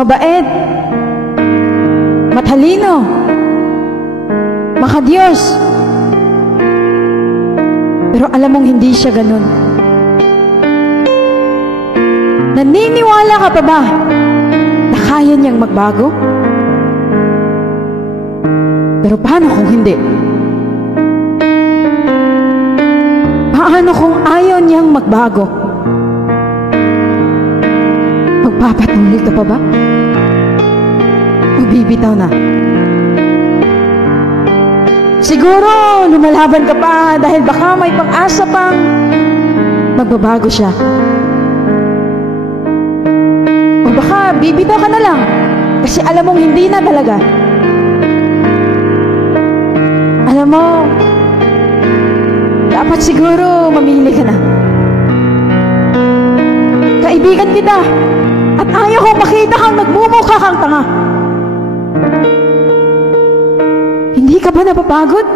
mabait, matalino, makadiyos. Pero alam mong hindi siya ganun. Naniniwala ka pa ba na kaya niyang magbago? Pero paano kung hindi? Paano kung ayaw niyang magbago? Magpapatuloy ka pa ba? O bibitaw na? Siguro lumalaban ka pa dahil baka may pang-asa pang magbabago siya. O baka bibitaw ka na lang kasi alam mong hindi na talaga. Alam mo, dapat siguro mamili ka na. Kaibigan kita at ayaw kong makita kang nagmumukha kang tanga. Hindi ka ba napapagod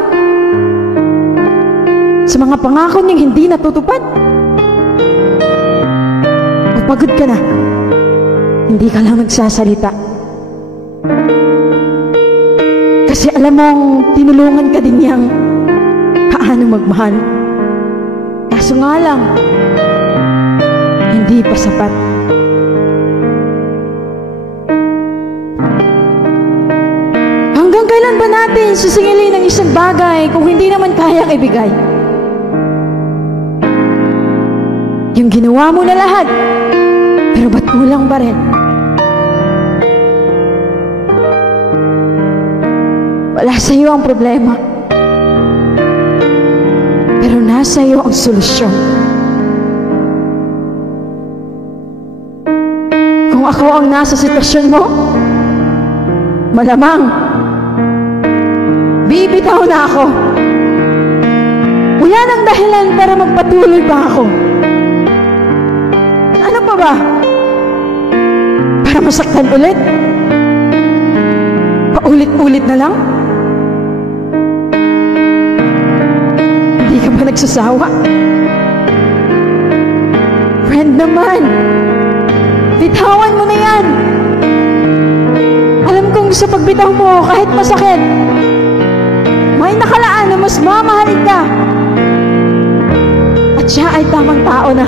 sa mga pangako niyang hindi natutupad? O pagod ka na, hindi ka lang nagsasalita. Kasi alam mong tinulungan ka din niyang paano magmahal. Kaso nga lang, hindi pa sapat. Hanggang kailan ba natin susingilin ng isang bagay kung hindi naman kayang ibigay? Yung ginawa mo na lahat, pero ba't kulang pa rin? Wala sa iyo ang problema, pero nasa iyo ang solusyon. Kung ako ang nasa sitwasyon mo, malamang bibitaw na ako. Wala nang dahilan para magpatuloy pa ako. Ano pa ba? Para masaktan ulit? Paulit-ulit na lang? Hindi ka ba nagsasawa? Friend naman, bitawan mo na yan. Alam kong sa pagbitaw mo, kahit masakit, may nakalaan na mas mamahalin ka. At siya ay tamang tao na.